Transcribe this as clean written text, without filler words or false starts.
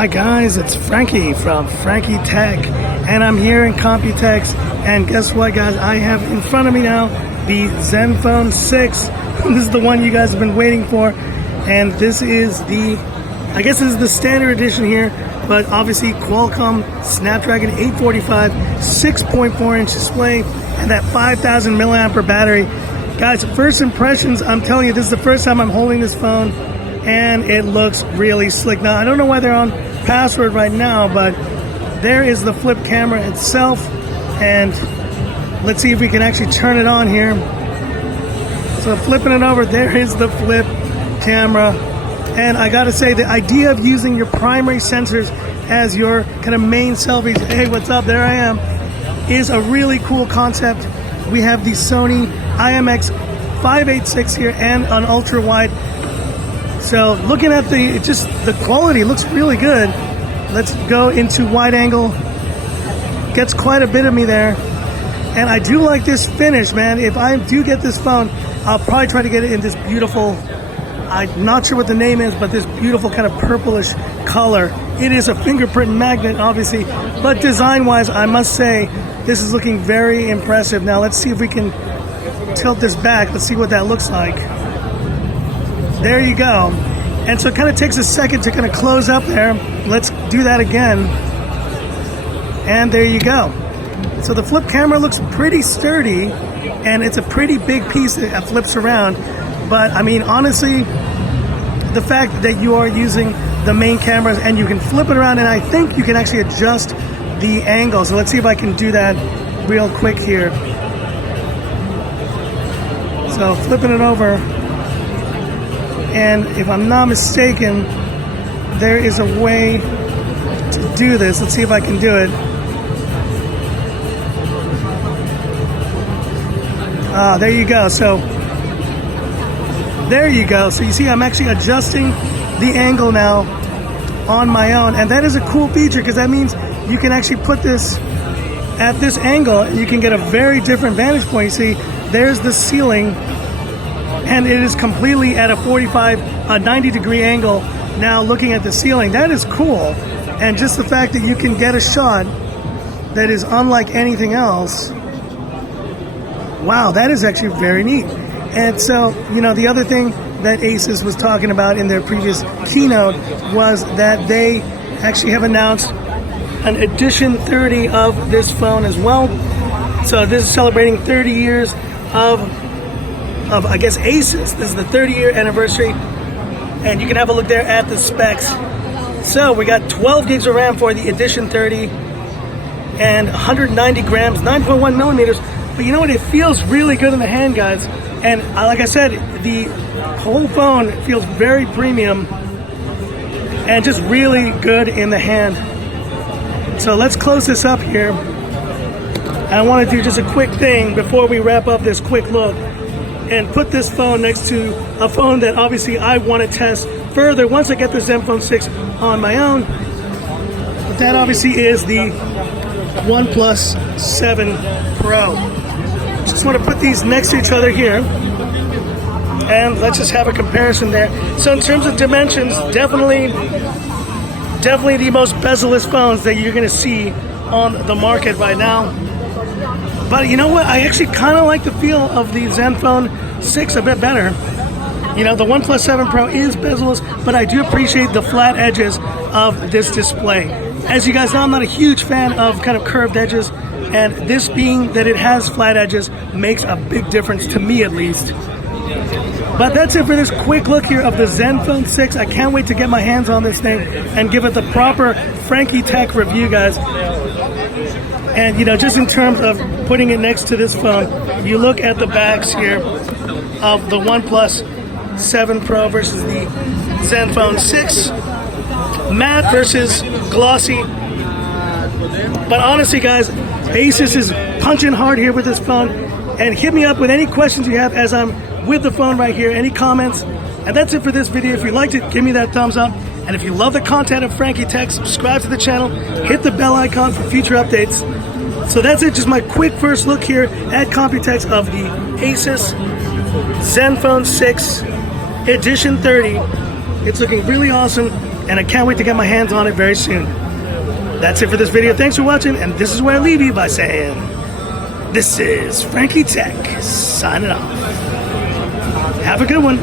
Hi guys, it's Frankie from Frankie Tech, and I'm here in Computex, and guess what guys, I have in front of me now the Zenfone 6. This is the one you guys have been waiting for, and this is I guess this is the standard edition here, but obviously Qualcomm Snapdragon 845, 6.4 inch display, and that 5,000 milliampere battery. Guys, first impressions, I'm telling you, this is the first time I'm holding this phone, and it looks really slick. Now, I don't know why they're on password right now, but there is the flip camera itself, and let's see if we can actually turn it on here. So flipping it over, there is the flip camera, and I gotta say, the idea of using your primary sensors as your kind of main selfies, hey, what's up, there I am, is a really cool concept. We have the Sony IMX586 here and an ultra wide. So looking at the quality looks really good. Let's go into wide angle. Gets quite a bit of me there. And I do like this finish, man. If I do get this phone, I'll probably try to get it in this beautiful, I'm not sure what the name is, but this beautiful kind of purplish color. It is a fingerprint magnet, obviously, but design-wise, I must say, this is looking very impressive. Now let's see if we can tilt this back. Let's see what that looks like. There you go. And so it kind of takes a second to kind of close up there. Let's do that again. And there you go. So the flip camera looks pretty sturdy, and it's a pretty big piece that flips around. But I mean, honestly, the fact that you are using the main cameras and you can flip it around, and I think you can actually adjust the angle. So let's see if I can do that real quick here. So flipping it over, and if I'm not mistaken, there is a way to do this. Let's see if I can do it. There you go. So there you go. So you see, I'm actually adjusting the angle now on my own, and that is a cool feature because that means you can actually put this at this angle and you can get a very different vantage point. You see, there's the ceiling, and it is completely at a 90 degree angle now looking at the ceiling. That is cool. And just the fact that you can get a shot that is unlike anything else, wow, that is actually very neat. And so, you know, the other thing that Asus was talking about in their previous keynote was that they actually have announced an edition 30 of this phone as well. So this is celebrating 30 years of I guess Asus. This is the 30-year anniversary, and you can have a look there at the specs. So we got 12 gigs of RAM for the edition 30 and 190 grams, 9.1 millimeters. But you know what? It feels really good in the hand, guys. And like I said, the whole phone feels very premium and just really good in the hand. So let's close this up here. I want to do just a quick thing before we wrap up this quick look, and put this phone next to a phone that obviously I want to test further once I get the Zenfone 6 on my own. But that obviously is the OnePlus 7 Pro. Just want to put these next to each other here, and let's just have a comparison there. So in terms of dimensions, definitely the most bezel-less phones that you're going to see on the market right now. But you know what? I actually kind of like the feel of the Zenfone 6 a bit better. You know, the OnePlus 7 Pro is bezel-less, but I do appreciate the flat edges of this display. As you guys know, I'm not a huge fan of kind of curved edges, and this being that it has flat edges makes a big difference to me, at least. But that's it for this quick look here of the Zenfone 6. I can't wait to get my hands on this thing and give it the proper Frankie Tech review, guys. And you know, just in terms of putting it next to this phone, you look at the backs here of the OnePlus 7 Pro versus the Zenfone 6. Matte versus glossy. But honestly, guys, Asus is punching hard here with this phone. And hit me up with any questions you have as I'm with the phone right here, any comments. And that's it for this video. If you liked it, give me that thumbs up. And if you love the content of Frankie Tech, subscribe to the channel, hit the bell icon for future updates. So that's it, just my quick first look here at Computex of the Asus Zenfone 6 Edition 30. It's looking really awesome. and I can't wait to get my hands on it very soon. That's it for this video. Thanks for watching, and this is where I leave you by saying, this is Frankie Tech signing off. Have a good one.